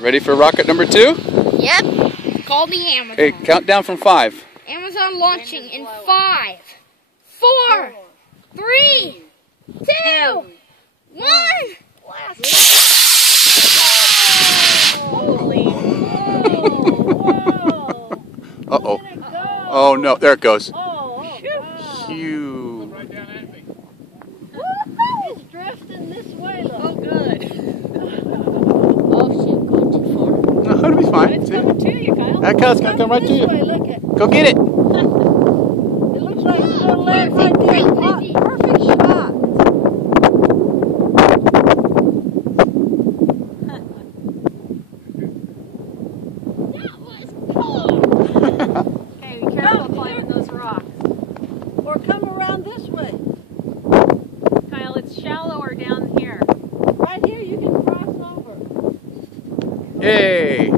Ready for rocket number 2? Yep. Call me Amazon. Hey, count down from 5. Amazon launching in 5, 4, 3, 2, 1. Holy! Uh-oh. Oh no, there it goes. Oh, Phew. it's drifting this way. Look. Oh, good. Oh shit, going too far. No, it'll be fine. It's See? coming to you, Kyle. That cow's gonna come right to you. Look at. Go get it. It looks like it's gonna land right there. Perfect shot. That was cool. Okay, be careful climbing those rocks. Or come around this way. Kyle, it's shallower down here. Right here, you can cross over. Yay.